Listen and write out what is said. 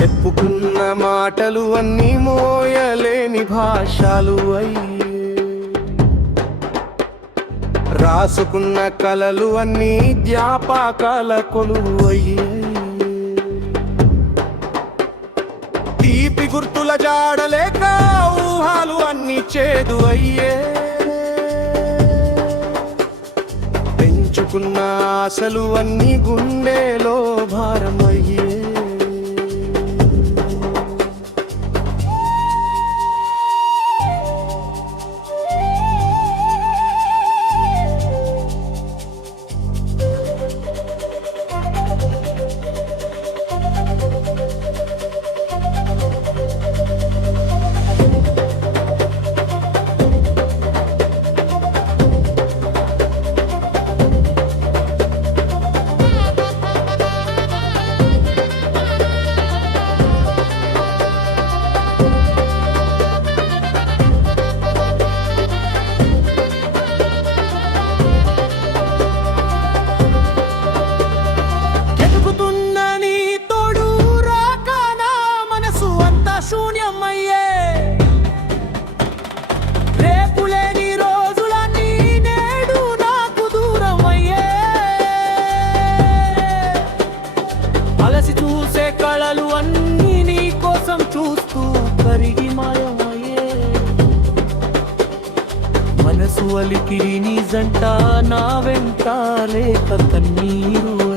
చెప్పుకున్న మాటలు అన్నీ మోయలేని భాషలు అయ్యే. రాసుకున్న కలలు అన్నీ జ్ఞాపకాల కొలువు అయ్యే. తీపి గుర్తుల జాడలేక ఊహాలు అన్ని చేదు అయ్యే. పెంచుకున్న ఆశలు అన్ని గుండెలో శూన్యమయ్యే. రేపు లేని రోజులన్నీ నేడు నాకు దూరమయ్యే. అలసి చూసే కళలు అన్నీ నీ కోసం చూస్తూ కరిగి మాయమయ్యే. మనసు అలికిరి నీ జంట నా వెంట లేక కన్నీరు